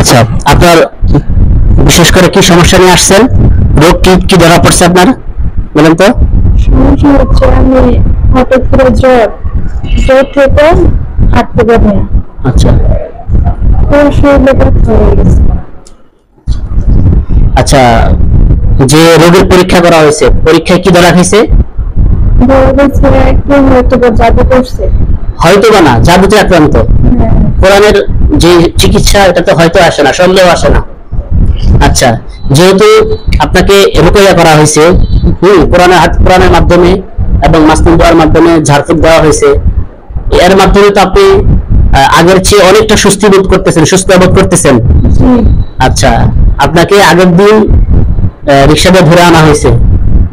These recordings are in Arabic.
আচ্ছা, আপনার বিশেষ করে কি সমস্যা নিয়ে আসছেন? রোগ কি কি ধরা পড়ছে আপনার, বলেন তো? সমস্যা হচ্ছে আমি হঠাৎ করে জ্বর জ্বর থেকে হাঁটতে পারি না। আচ্ছা পুরো শরীরে ব্যথা হয়ে গেছে। আচ্ছা, যে রোগের পরীক্ষা করা হয়েছে, পরীক্ষায় কি ধরা হয়েছে? বড় বলছে একদম হয়তো বা জাদু করছে। হয়তো বা না, জাদুতে আক্রান্ত। হ্যাঁ, কোরআনের যে চিকিৎসা, এটা তো হয়তো আসে না, সন্দেহ আসে না। আচ্ছা, যেহেতু আপনাকে রুকইয়া করা হয়েছে, কোরআনের মাধ্যমে এবং মাসনুন দোয়ার মাধ্যমে ঝাড়ফুঁক দেওয়া হয়েছে, এর মাধ্যমে তো আপনি আগের চেয়ে অনেকটা স্বস্তি বোধ করতেছেন, সুস্থ বোধ করতেছেন। জি, আচ্ছা, আপনাকে আগের দিন রিক্সাতে ধরে আনা হয়েছে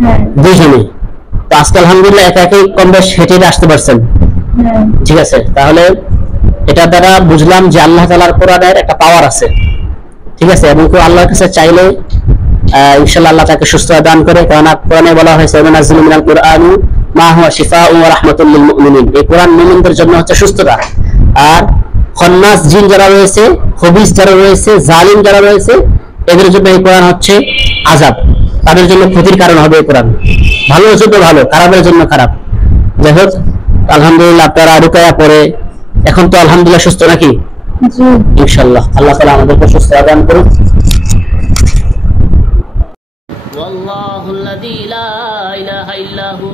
হ্যাঁ, দুইজনে, তো আজকে আলহামদুলিল্লাহ একা একাই কম বেশ হেঁটে হেঁটে আসতে পারছেন। হ্যাঁ, ঠিক আছে, তাহলে এটা দ্বারা বুঝলাম যে আল্লাহ তাআলার কোরআনের একটা পাওয়ার আছে। ঠিক আছে, এবং কেউ আল্লাহর কাছে চাইলে ইনশাআল্লাহ আল্লাহ তাকে সুস্থতা দান করে, কারণ কোরআনে বলা হয়েছে ওয়ানাজ্জিলু মিনাল কুরআনি মা হুয়া শিফাউন ওয়া রাহমাতুল লিল মুমিনিন। এই কোরআন মুমিনদের জন্য হচ্ছে সুস্থতা। আর খন্নাস জিন যারা রয়েছে, খবিস যারা রয়েছে, জালিম যারা রয়েছে, এদের জন্য এই কোরআন হচ্ছে আযাব, তাদের জন্য ক্ষতির কারণ হবে এই কোরআন। ভালোর জন্য ভালো, খারাপের জন্য খারাপ। যাই হোক, আলহামদুলিল্লাহ আপনারা রুকায়া পড়ে এখন তো আলহামদুলিল্লাহ সুস্থ নাকি? জি। ইনশাআল্লাহ আল্লাহ তাআলা আমাদেরকে সুস্থতা দান করুন। والله الذي لا إله إلا هو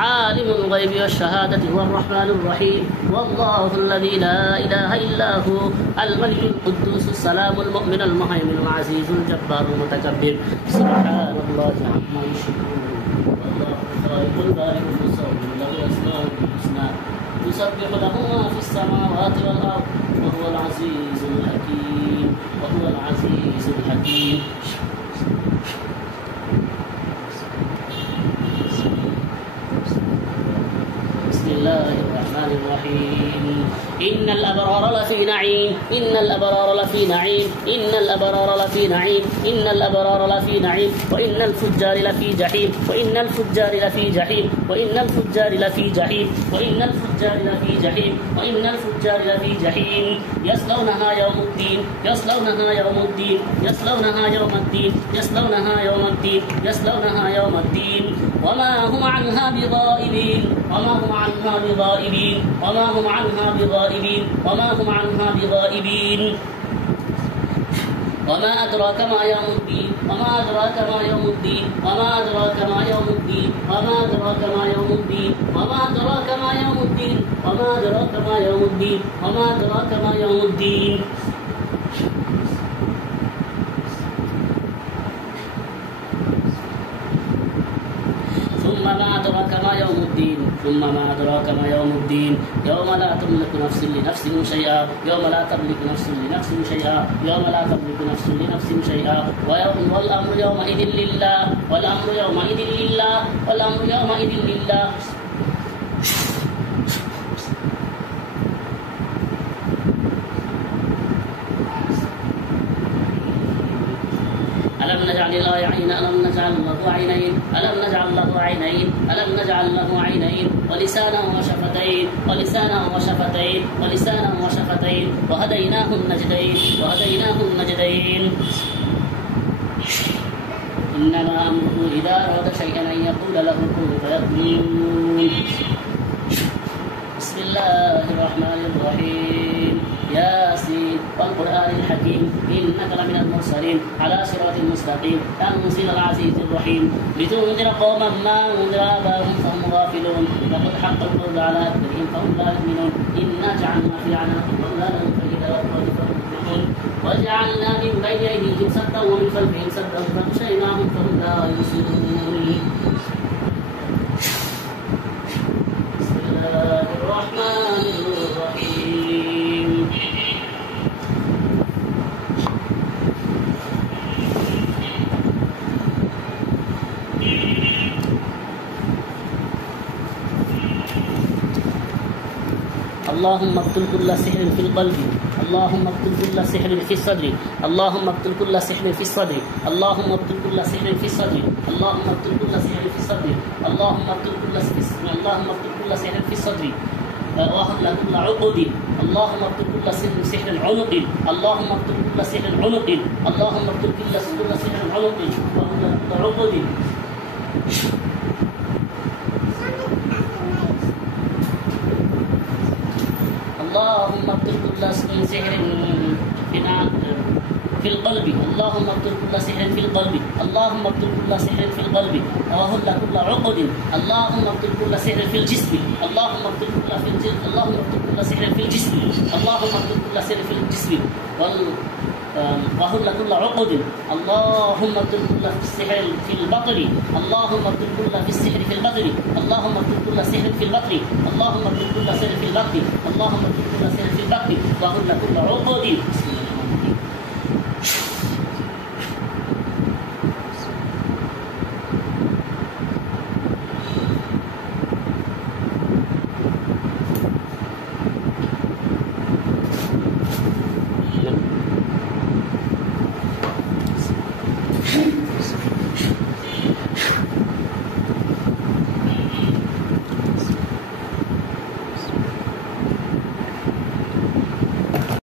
عالم الغيب والشهادة هو الرحمن الرحيم. والله الذي لا إله إلا هو الملك القدوس السلام المؤمن المهيمن العزيز الجبار المتكبر. سبحان الله عما يشركون. والله الخالق البارئ المصور له الأسماء الحسنى يسبح له ما في السماوات والأرض وهو العزيز الحكيم. وهو العزيز الحكيم. بسم الله الرحمن الرحيم. إن الأبرار لفي نعيم. إن الأبرار لفي نعيم. إن الأبرار لفي نعيم. إن الأبرار لفي نعيم. وإن الفجار لفي جحيم. وإن الفجار لفي جحيم. وإن الفجار لفي جحيم. وإن الفجار لفي جحيم. وإن الفجار لفي جحيم. يصلونها يوم الدين. يصلونها يوم الدين. يصلونها يوم الدين. يصلونها يوم الدين. يصلونها يوم الدين. وما هم عنها بغائبين. وما هم عنها بغائبين. وما هم عنها بغائبين. وما هم عنها بغائبين. وما أدراك ما يوم الدين. وما أدراك ما يوم الدين. وما أدراك ما يوم الدين. وما أدراك ما يوم الدين. وما أدراك ما يوم الدين. وما أدراك ما يوم الدين. وما أدراك ما يوم الدين. ثم ما أدراك ما يوم الدين. ثم ما أدراك ما يوم الدين. يوم لا تملك نفس لنفس شيئا. يوم لا تملك نفس لنفس شيئا. يوم لا تملك نفس لنفس شيئا. والأمر يومئذ لله. والأمر يومئذ لله. والأمر يومئذ لله. ألم نجعل له عينين. ألم نجعل له عينين. ألم نجعل له عينين. ألم نجعل له عينين ولسانا وشفتين. ولسانا وشفتين. ولسانا وشفتين. وهديناه النجدين. وهديناه النجدين. إنما أمره إذا أراد شيئا أن يقول له كن فيكون. بسم الله الرحمن الرحيم. ياسين والقرآن الحكيم إنك لمن المرسلين على صراط مستقيم تنزيل العزيز الرحيم لتنذر قوما ما أنذر آباؤهم فهم غافلون لقد حق القول على أكثرهم فهم لا يؤمنون إنا جعلنا في أعناقهم أغلالا فإذا لقوا فهم يفلحون وجعلنا من بين أيديهم سدا ومن خلفهم سدا فأغشيناهم فهم لا يبصرون. بسم الله الرحمن الرحيم. اللهم اقتل كل سحر في القلب. اللهم اقتل كل سحر في الصدر. اللهم اقتل كل سحر في الصدر. اللهم اقتل كل سحر في الصدر. اللهم اقتل كل سحر في الصدر. اللهم اقتل كل سحر. اللهم اقتل كل سحر في الصدر. واخذ له كل عقد. اللهم اقتل كل سحر عنق. اللهم اقتل كل كل سحر عنق اللهم اقتل كل سحر عنق وهل كل عقد اللهم اقتل كل سحر في القلب اللهم اقتل كل سحر في القلب اللهم اقتل كل سحر في القلب وهل كل عقد اللهم اقتل كل سحر في الجسم اللهم اقتل كل اللهم اقتل كل سحر في الجسم اللهم اقتل كل سحر في الجسم وهل كل عقد اللهم اقتل كل سحر في البطن اللهم اقتل كل السحر في البطن اللهم اقتل كل سحر في البطن اللهم اقتل كل سحر في البطن اللهم اقتل كل سحر في البطن وهل كل عقد